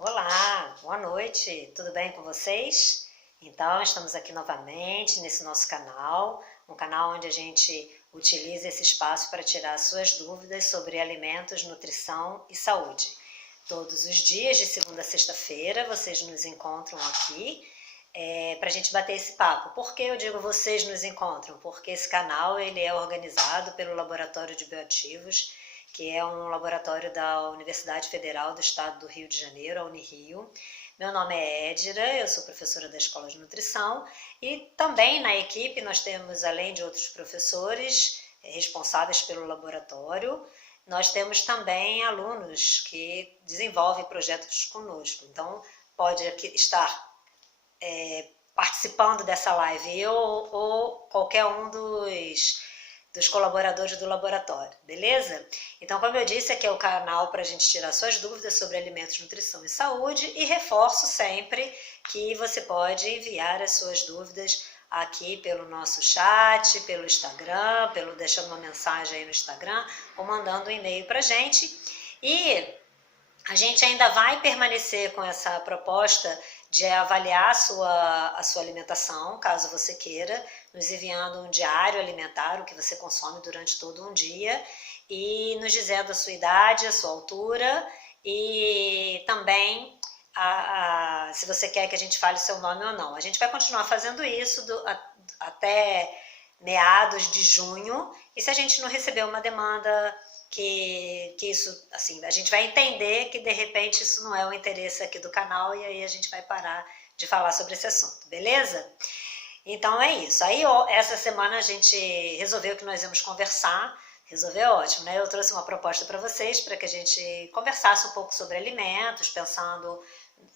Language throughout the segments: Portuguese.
Olá, boa noite, tudo bem com vocês? Então, estamos aqui novamente nesse nosso canal, um canal onde a gente utiliza esse espaço para tirar suas dúvidas sobre alimentos, nutrição e saúde. Todos os dias, de segunda a sexta-feira, vocês nos encontram aqui para a gente bater esse papo. Por que eu digo vocês nos encontram? Porque esse canal ele é organizado pelo Laboratório de Bioativos, que é um laboratório da Universidade Federal do Estado do Rio de Janeiro, a Unirio. Meu nome é Edira, eu sou professora da Escola de Nutrição e também na equipe nós temos, além de outros professores responsáveis pelo laboratório, nós temos também alunos que desenvolvem projetos conosco. Então, pode estar participando dessa live eu ou qualquer um dos colaboradores do laboratório, beleza? Então, como eu disse, aqui é o canal para a gente tirar suas dúvidas sobre alimentos, nutrição e saúde e reforço sempre que você pode enviar as suas dúvidas aqui pelo nosso chat, pelo Instagram, deixando uma mensagem aí no Instagram ou mandando um e-mail para a gente. E a gente ainda vai permanecer com essa proposta de avaliar a sua alimentação, caso você queira, nos enviando um diário alimentar, o que você consome durante todo um dia, e nos dizendo a sua idade, a sua altura, e também se você quer que a gente fale seu nome ou não. A gente vai continuar fazendo isso até meados de junho, e se a gente não receber uma demanda que isso, assim, a gente vai entender que de repente isso não é o interesse aqui do canal e aí a gente vai parar de falar sobre esse assunto, beleza? Então é isso. Aí essa semana a gente resolveu que nós íamos conversar, resolveu ótimo, né? Eu trouxe uma proposta para vocês para que a gente conversasse um pouco sobre alimentos, pensando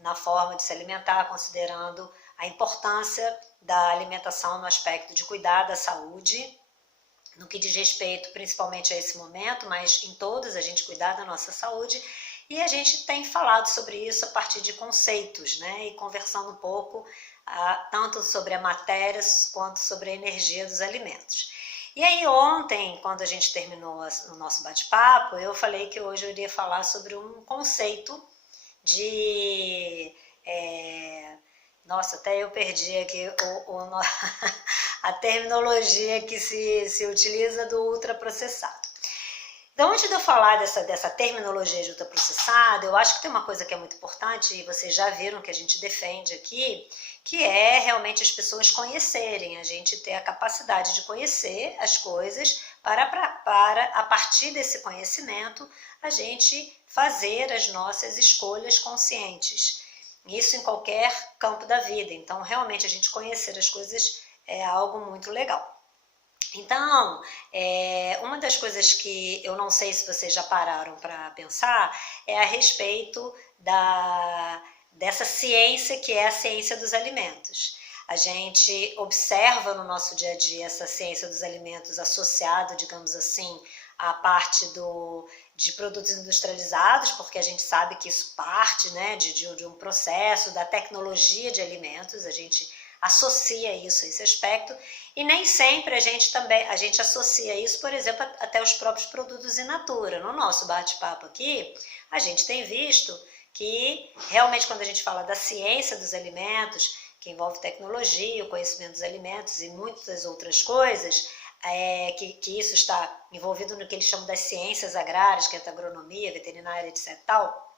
na forma de se alimentar, considerando a importância da alimentação no aspecto de cuidar da saúde, no que diz respeito principalmente a esse momento, mas em todos a gente cuidar da nossa saúde, e a gente tem falado sobre isso a partir de conceitos, né, e conversando um pouco tanto sobre a matéria quanto sobre a energia dos alimentos. E aí ontem, quando a gente terminou o nosso bate-papo, eu falei que hoje eu iria falar sobre um conceito de... Nossa, até eu perdi aqui a terminologia que se utiliza do ultraprocessado. Então, antes de eu falar dessa terminologia de ultraprocessado, eu acho que tem uma coisa que é muito importante, e vocês já viram que a gente defende aqui, que é realmente as pessoas conhecerem, a gente ter a capacidade de conhecer as coisas para a partir desse conhecimento, a gente fazer as nossas escolhas conscientes. Isso em qualquer campo da vida. Então, realmente, a gente conhecer as coisas é algo muito legal. Então, uma das coisas que eu não sei se vocês já pararam para pensar é a respeito dessa ciência que é a ciência dos alimentos. A gente observa no nosso dia a dia essa ciência dos alimentos associada, digamos assim, à parte de produtos industrializados, porque a gente sabe que isso parte, né, de um processo da tecnologia de alimentos, a gente associa isso a esse aspecto, e nem sempre a gente associa isso, por exemplo, até os próprios produtos in natura. No nosso bate-papo aqui, a gente tem visto que realmente quando a gente fala da ciência dos alimentos, que envolve tecnologia, o conhecimento dos alimentos e muitas outras coisas, que isso está envolvido no que eles chamam das ciências agrárias, que é a agronomia, veterinária, etc. tal,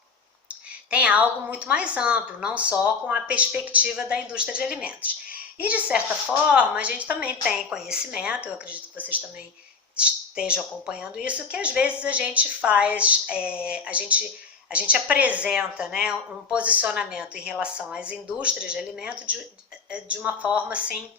tem algo muito mais amplo, não só com a perspectiva da indústria de alimentos. E, de certa forma, a gente também tem conhecimento, eu acredito que vocês também estejam acompanhando isso, que às vezes a gente faz, a gente apresenta, né, um posicionamento em relação às indústrias de alimentos de uma forma assim,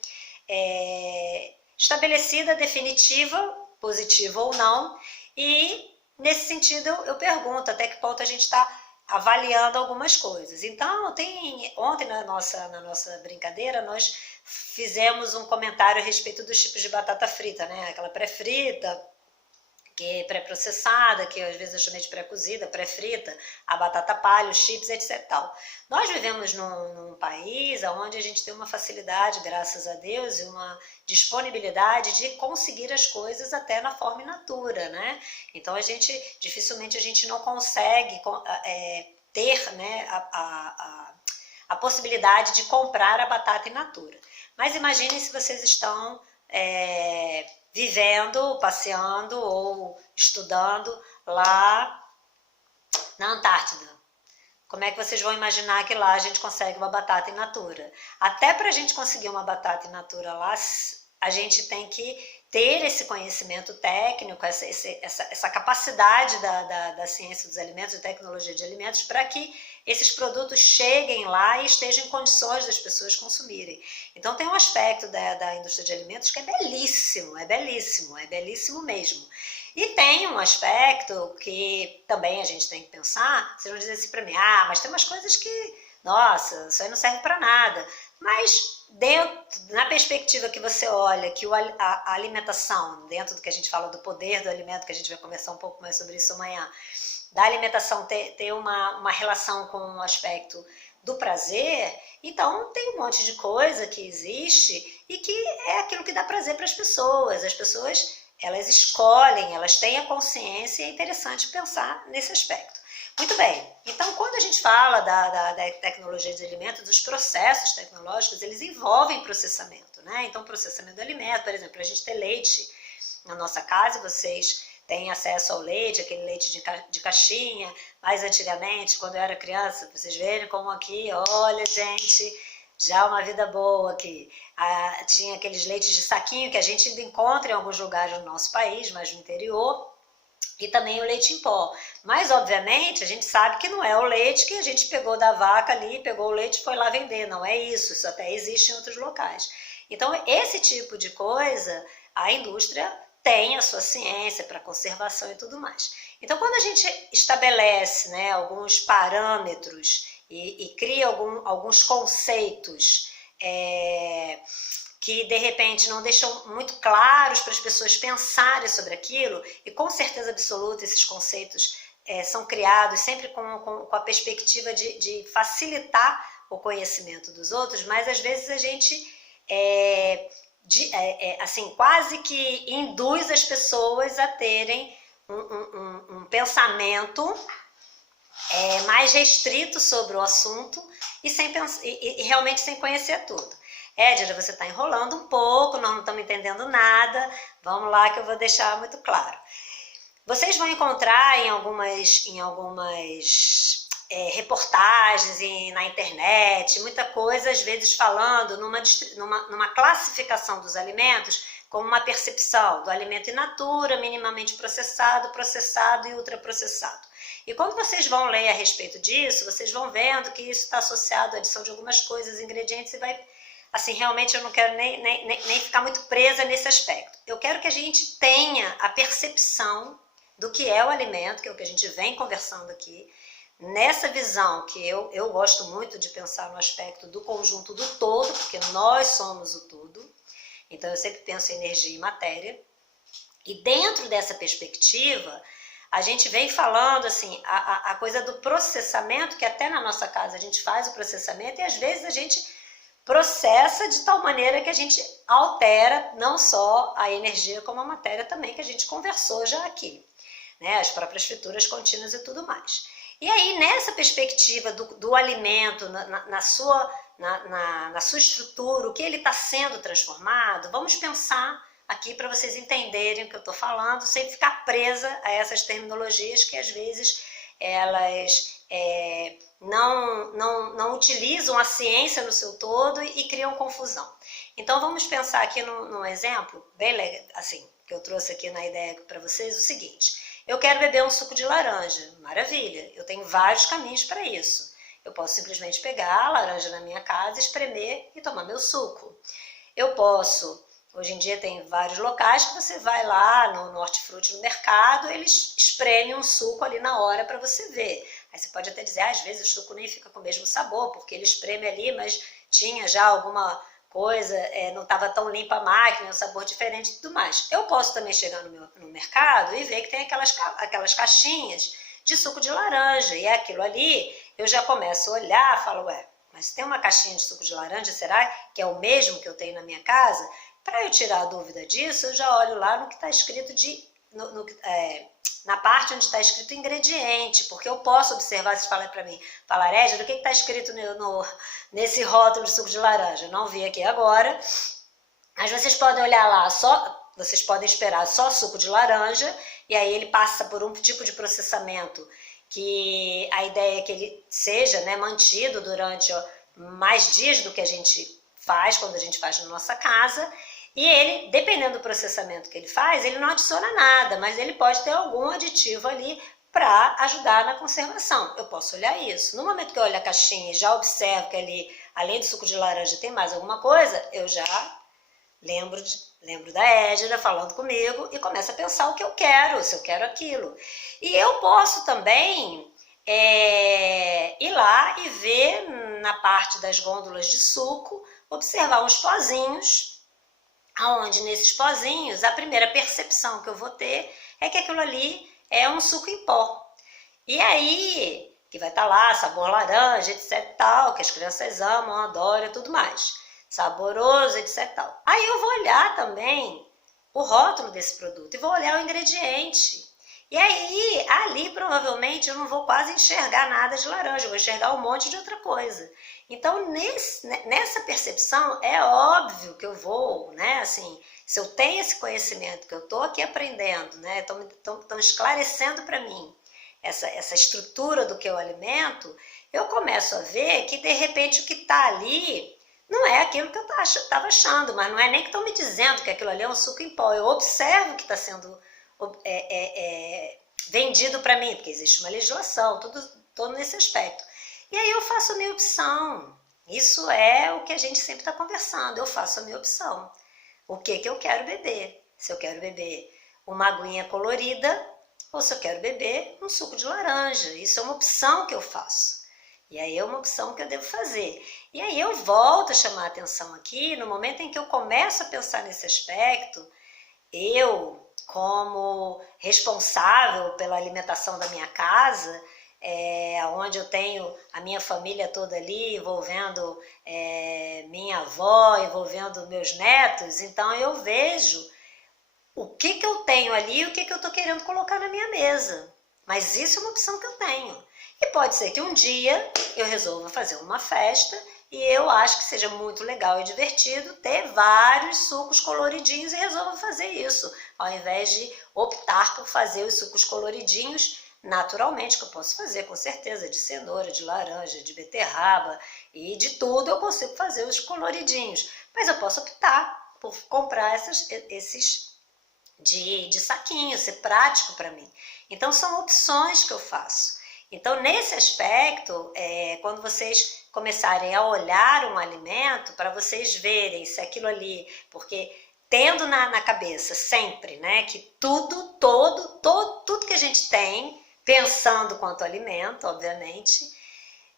estabelecida, definitiva, positiva ou não, e nesse sentido eu pergunto até que ponto a gente está avaliando algumas coisas. Então, ontem na nossa brincadeira, nós fizemos um comentário a respeito dos tipos de batata frita, né? Aquela pré-frita, que é pré-processada, que às vezes eu chamei de pré-cozida, pré-frita, a batata palha, os chips, etc. Tal. Nós vivemos num país onde a gente tem uma facilidade, graças a Deus, e uma disponibilidade de conseguir as coisas até na forma in natura, né? Então, dificilmente a gente não consegue ter, né, a possibilidade de comprar a batata in natura. Mas imaginem se vocês estão vivendo, passeando ou estudando lá na Antártida. Como é que vocês vão imaginar que lá a gente consegue uma batata in natura? Até para a gente conseguir uma batata in natura lá, a gente tem que ter esse conhecimento técnico, essa capacidade da ciência dos alimentos, da tecnologia de alimentos, para que esses produtos cheguem lá e estejam em condições das pessoas consumirem. Então tem um aspecto da indústria de alimentos que é belíssimo mesmo. E tem um aspecto que também a gente tem que pensar, vocês vão dizer assim para mim, mas tem umas coisas que, nossa, isso aí não serve para nada. Mas na perspectiva que você olha, que a alimentação, dentro do que a gente fala do poder do alimento, que a gente vai conversar um pouco mais sobre isso amanhã, da alimentação ter uma relação com o aspecto do prazer, então tem um monte de coisa que existe e que é aquilo que dá prazer para as pessoas. As pessoas, elas escolhem, elas têm a consciência e é interessante pensar nesse aspecto. Muito bem, então quando a gente fala da tecnologia de alimentos, os processos tecnológicos, eles envolvem processamento, né? Então processamento do alimento, por exemplo, a gente ter leite na nossa casa, vocês têm acesso ao leite, aquele leite de caixinha, mas antigamente, quando eu era criança, vocês verem como aqui, olha gente, já uma vida boa aqui, tinha aqueles leites de saquinho que a gente ainda encontra em alguns lugares do nosso país, mas no interior, e também o leite em pó. Mas, obviamente, a gente sabe que não é o leite que a gente pegou da vaca ali, pegou o leite e foi lá vender. Não é isso, isso até existe em outros locais. Então, esse tipo de coisa, a indústria tem a sua ciência para conservação e tudo mais. Então, quando a gente estabelece, né, alguns parâmetros e cria alguns conceitos que de repente não deixam muito claros para as pessoas pensarem sobre aquilo, e com certeza absoluta esses conceitos são criados sempre com a perspectiva de facilitar o conhecimento dos outros, mas às vezes a gente assim, quase que induz as pessoas a terem um pensamento mais restrito sobre o assunto e realmente sem conhecer tudo. Édia, você está enrolando um pouco, nós não estamos entendendo nada, vamos lá que eu vou deixar muito claro. Vocês vão encontrar em algumas reportagens na internet, muita coisa às vezes falando numa classificação dos alimentos como uma percepção do alimento in natura, minimamente processado, processado e ultraprocessado. E quando vocês vão ler a respeito disso, vocês vão vendo que isso está associado à adição de algumas coisas, ingredientes, e vai... Assim, realmente eu não quero nem ficar muito presa nesse aspecto. Eu quero que a gente tenha a percepção do que é o alimento, que é o que a gente vem conversando aqui, nessa visão que eu gosto muito de pensar no aspecto do conjunto do todo, porque nós somos o todo. Então eu sempre penso em energia e matéria. E dentro dessa perspectiva, a gente vem falando assim, a coisa do processamento, que até na nossa casa a gente faz o processamento e às vezes a gente processa de tal maneira que a gente altera não só a energia como a matéria também, que a gente conversou já aqui, né? As próprias frituras contínuas e tudo mais. E aí, nessa perspectiva do alimento, na sua estrutura, o que ele está sendo transformado, vamos pensar aqui para vocês entenderem o que eu estou falando, sem ficar presa a essas terminologias que às vezes elas não utilizam a ciência no seu todo e criam confusão. Então vamos pensar aqui num exemplo bem legal, assim, que eu trouxe aqui na ideia para vocês, o seguinte: eu quero beber um suco de laranja, maravilha, eu tenho vários caminhos para isso. Eu posso simplesmente pegar a laranja na minha casa, espremer e tomar meu suco. Eu posso, hoje em dia tem vários locais que você vai lá no Hortifruti, no mercado, eles espremem um suco ali na hora para você ver. Aí você pode até dizer, às vezes o suco nem fica com o mesmo sabor, porque ele espreme ali, mas tinha já alguma coisa, não estava tão limpa a máquina, um sabor diferente e tudo mais. Eu posso também chegar no mercado e ver que tem aquelas caixinhas de suco de laranja, e aquilo ali eu já começo a olhar, falo, mas se tem uma caixinha de suco de laranja, será que é o mesmo que eu tenho na minha casa? Para eu tirar a dúvida disso, eu já olho lá no que está escrito de na parte onde está escrito ingrediente, porque eu posso observar, vocês falam para mim, falar, Égida, o que está escrito nesse rótulo de suco de laranja? Eu não vi aqui agora, mas vocês podem olhar lá, vocês podem esperar só suco de laranja, e aí ele passa por um tipo de processamento que a ideia é que ele seja, né, mantido durante mais dias do que a gente faz quando a gente faz na nossa casa. E ele, dependendo do processamento que ele faz, ele não adiciona nada, mas ele pode ter algum aditivo ali para ajudar na conservação. Eu posso olhar isso. No momento que eu olho a caixinha e já observo que ali, além do suco de laranja, tem mais alguma coisa, eu já lembro da Égida falando comigo e começo a pensar o que eu quero, se eu quero aquilo. E eu posso também ir lá e ver na parte das gôndolas de suco, observar uns pozinhos, onde nesses pozinhos a primeira percepção que eu vou ter é que aquilo ali é um suco em pó. E aí, que vai estar lá, sabor laranja, etc tal, que as crianças amam, adoram e tudo mais. Saboroso, etc tal. Aí eu vou olhar também o rótulo desse produto e vou olhar o ingrediente. E aí, ali provavelmente eu não vou quase enxergar nada de laranja, eu vou enxergar um monte de outra coisa. Então, nessa percepção, é óbvio que eu vou, né, assim, se eu tenho esse conhecimento, que eu estou aqui aprendendo, né, estão esclarecendo para mim essa estrutura do que eu alimento, eu começo a ver que, de repente, o que está ali não é aquilo que eu estava achando, mas não é nem que estão me dizendo que aquilo ali é um suco em pó. Eu observo que está sendo vendido para mim, porque existe uma legislação, todo nesse aspecto. E aí eu faço a minha opção. Isso é o que a gente sempre está conversando. Eu faço a minha opção. O que eu quero beber? Se eu quero beber uma aguinha colorida ou se eu quero beber um suco de laranja. Isso é uma opção que eu faço. E aí é uma opção que eu devo fazer. E aí eu volto a chamar a atenção aqui, no momento em que eu começo a pensar nesse aspecto, eu, como responsável pela alimentação da minha casa, onde eu tenho a minha família toda ali, envolvendo minha avó, envolvendo meus netos, então eu vejo o que eu tenho ali e o que eu estou querendo colocar na minha mesa. Mas isso é uma opção que eu tenho. E pode ser que um dia eu resolva fazer uma festa e eu acho que seja muito legal e divertido ter vários sucos coloridinhos e resolva fazer isso, ao invés de optar por fazer os sucos coloridinhos naturalmente, que eu posso fazer com certeza, de cenoura, de laranja, de beterraba e de tudo eu consigo fazer os coloridinhos. Mas eu posso optar por comprar esses de saquinho, ser prático para mim. Então são opções que eu faço. Então nesse aspecto, quando vocês começarem a olhar um alimento, para vocês verem se aquilo ali, porque tendo na cabeça sempre, né, que tudo que a gente tem, pensando quanto alimento, obviamente,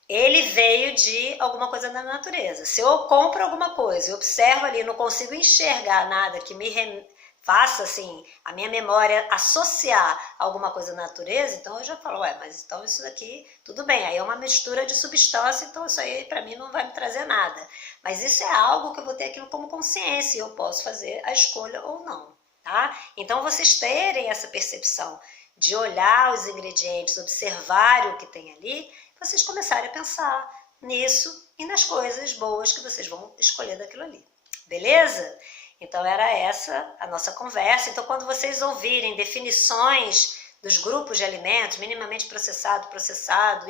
ele veio de alguma coisa da natureza. Se eu compro alguma coisa e observo ali, não consigo enxergar nada que me faça assim, a minha memória associar alguma coisa da natureza, então eu já falo, mas então isso daqui, tudo bem, aí é uma mistura de substância, então isso aí para mim não vai me trazer nada. Mas isso é algo que eu vou ter aquilo como consciência e eu posso fazer a escolha ou não, tá? Então vocês terem essa percepção de olhar os ingredientes, observar o que tem ali, vocês começarem a pensar nisso e nas coisas boas que vocês vão escolher daquilo ali, beleza? Então era essa a nossa conversa. Então quando vocês ouvirem definições dos grupos de alimentos, minimamente processado,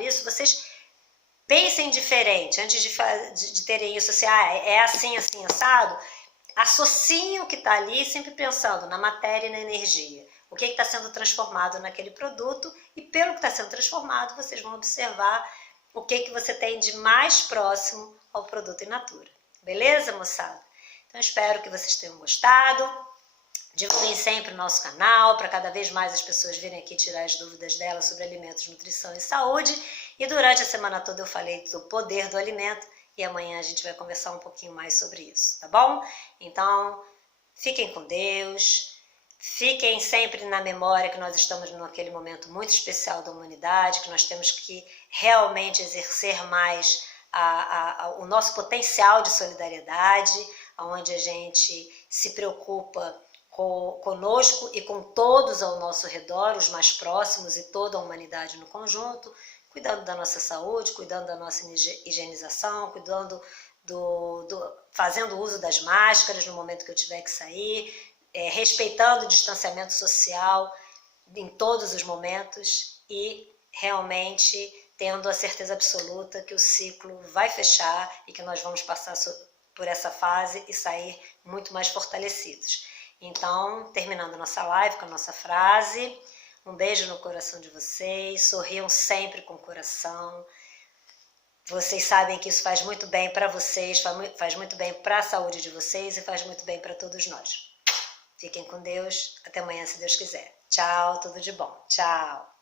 isso, vocês pensem diferente, antes de terem isso assim, é assim, assim, assado, associem o que está ali, sempre pensando na matéria e na energia. O que está sendo transformado naquele produto e pelo que está sendo transformado, vocês vão observar o que você tem de mais próximo ao produto in natura. Beleza, moçada? Então, espero que vocês tenham gostado. Divulguem sempre o nosso canal, para cada vez mais as pessoas virem aqui tirar as dúvidas delas sobre alimentos, nutrição e saúde. E durante a semana toda eu falei do poder do alimento e amanhã a gente vai conversar um pouquinho mais sobre isso, tá bom? Então, fiquem com Deus. Fiquem sempre na memória que nós estamos naquele momento muito especial da humanidade, que nós temos que realmente exercer mais o nosso potencial de solidariedade, onde a gente se preocupa conosco e com todos ao nosso redor, os mais próximos e toda a humanidade no conjunto, cuidando da nossa saúde, cuidando da nossa higienização, cuidando fazendo uso das máscaras no momento que eu tiver que sair, respeitando o distanciamento social em todos os momentos e realmente tendo a certeza absoluta que o ciclo vai fechar e que nós vamos passar por essa fase e sair muito mais fortalecidos. Então, terminando nossa live com a nossa frase, um beijo no coração de vocês, sorriam sempre com o coração. Vocês sabem que isso faz muito bem para vocês, faz muito bem para a saúde de vocês e faz muito bem para todos nós. Fiquem com Deus, até amanhã se Deus quiser. Tchau, tudo de bom. Tchau.